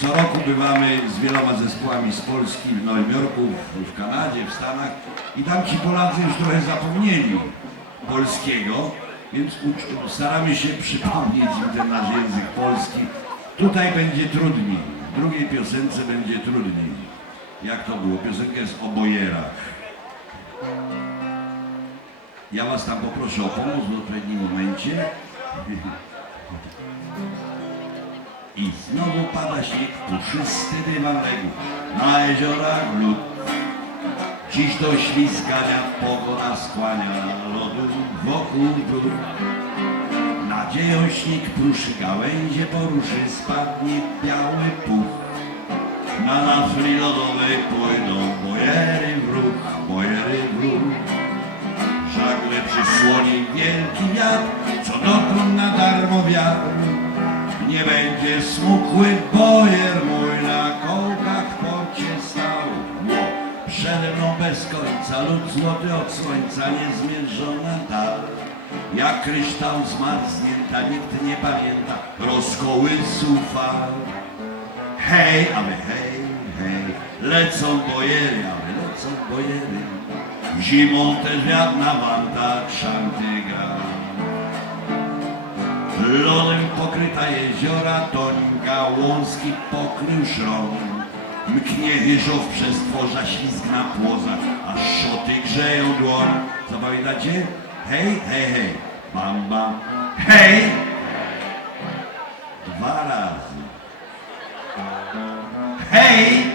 Co roku bywamy z wieloma zespołami z Polski, w Nowym Jorku, w, Kanadzie, w Stanach i tam ci Polacy już trochę zapomnieli polskiego, więc staramy się przypomnieć im ten nasz język polski. Tutaj będzie trudniej, w drugiej piosence będzie trudniej. Jak to było? Piosenka jest o bojerach. Ja was tam poproszę o pomoc w odpowiednim momencie. I znowu pada śnieg, puszysty dywan legł na jeziorach lód. Dziś do ślizgania pogona skłania lodu wokół gór. Nadzieją śnieg pruszy, gałęzie poruszy, spadnie biały puch. Na nafli lodowej płyną bojery w ruch, bojery w ruch. Żagle przysłoni wielki wiatr, co dotąd smukły bojer mój na kołkach pocie stał. Ło, przede mną bez końca, lud złoty od słońca, niezmierzona dal. Jak kryształ zmarznięta, nikt nie pamięta rozkołysu fal. Hej, a my hej, hej, lecą bojery, a my lecą bojery. Zimą też wiatr na wantach szanty gra. Lodem pokryta jeziora, toń gałązki pokrył szron. Mknie hyżow przez tworza, ślizg na płozach, a szoty grzeją dłoń. Co pamiętacie? Hej, hej, hej, bam, bam, hej! Dwa razy. Hej!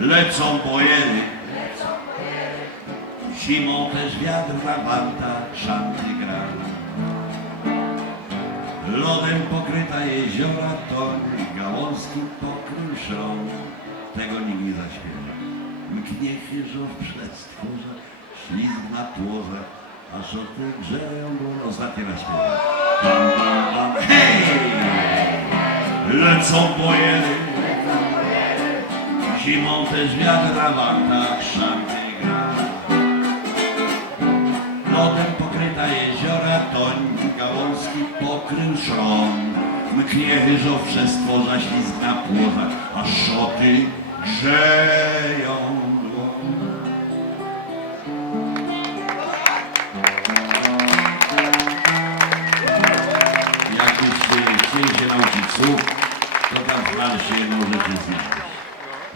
Lecą bojery. Zimą też wiatr na wantach szanty gra. Lodem pokryta jeziora to gałązki pokrył szron. Tego nikt nie zaśpiewa. Mknie chyżow przez tworze, ślizg na tłorze, a szoty grzeją bo Ostatni raz śpiewam. Bam, bam, bam. Hej! Lecą bojery. Zimą też wiatr na wantach szanty pokrył szron. Mknie hyżo przez tworza ślizg na płozach, a szoty grzeją. Jak byście chcieli się nauczyć słów, to tam w marsie możecie znaleźć.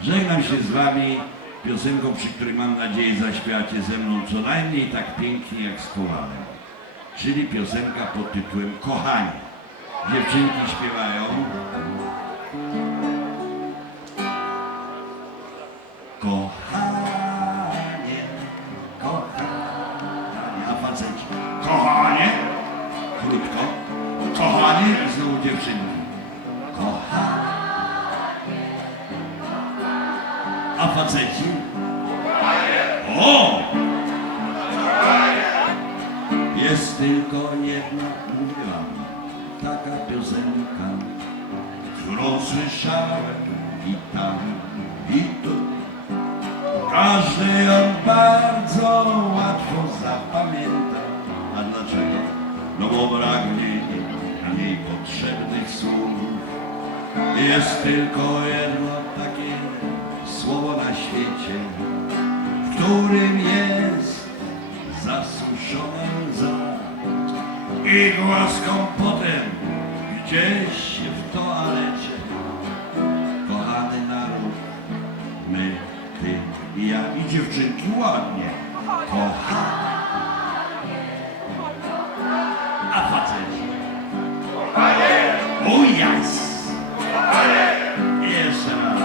Żegnam się z wami piosenką, przy której mam nadzieję zaśpiewacie ze mną co najmniej tak pięknie jak z Kowalem. Czyli piosenka pod tytułem Kochanie. Dziewczynki śpiewają. Kochanie, kochanie, a faceci. Kochanie, krótko. Kochanie i znowu dziewczynki. Tylko jedna, mówiłam, taka piosenka, którą słyszałem i tam, i tu. Każdy ją bardzo łatwo zapamięta. A dlaczego? No bo brak niej, niej potrzebnych słów. Jest tylko jedno takie słowo na świecie, w którym jest zasuszona łza i głaską potem gdzieś w toalecie. Kochany naród, my, ty ja i dziewczynki ładnie. Kochanie. A faceci? O jas! Jeszcze raz.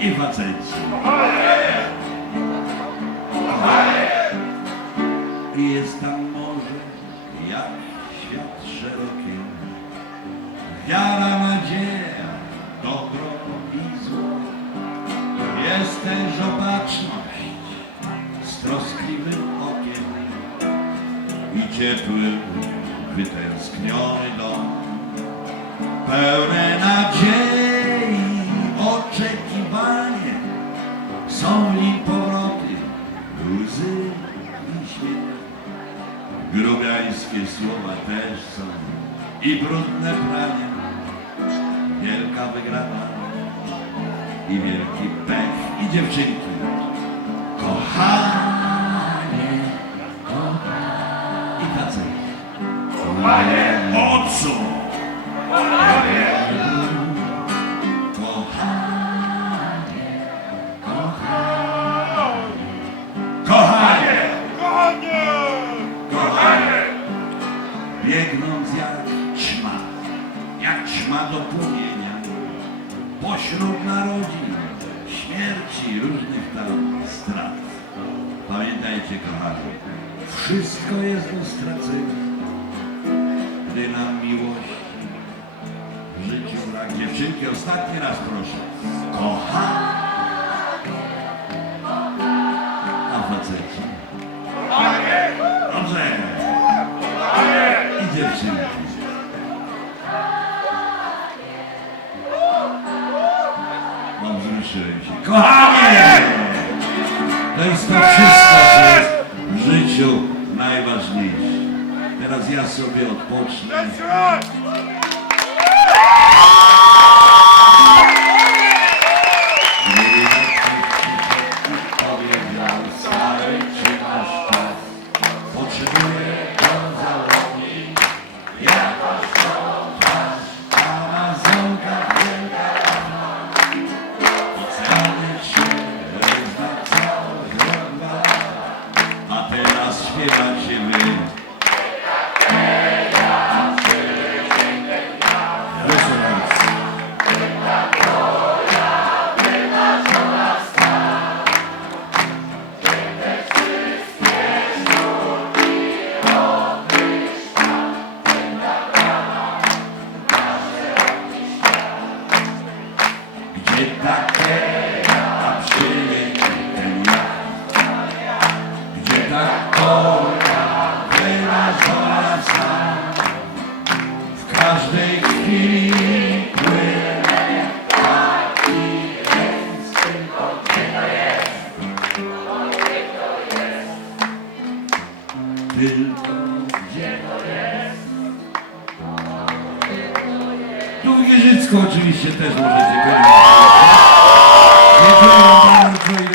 I faceci. I jest tam morze, jak świat szeroki. Wiara, nadzieja, dobro i zło. Jest też opatrzność z troskliwym okiem i ciepły, wytęskniony dom. Pełne Grubiańskie słowa też są i brudne pranie. Wielka wygrana i wielki pech i dziewczynki. Kochanie, kochanie. I tacy. Kochanie, o? Biegnąc jak ćma, jak ćma do płomienia, pośród narodzin, śmierci, różnych tam strat. Pamiętajcie, kochani, wszystko jest do stracenia, gdy nam miłości w życiu brak. Dziewczynki, ostatni raz proszę. Kochanie. Teraz ja sobie odpocznę. Gdyby ktoś Tak kocha wyrażona? W każdej chwili płynie taki jest, tylko gdzie to jest? Tylko gdzie to jest? Tu w Giżycku oczywiście też możecie korzystać. Dziękuję bardzo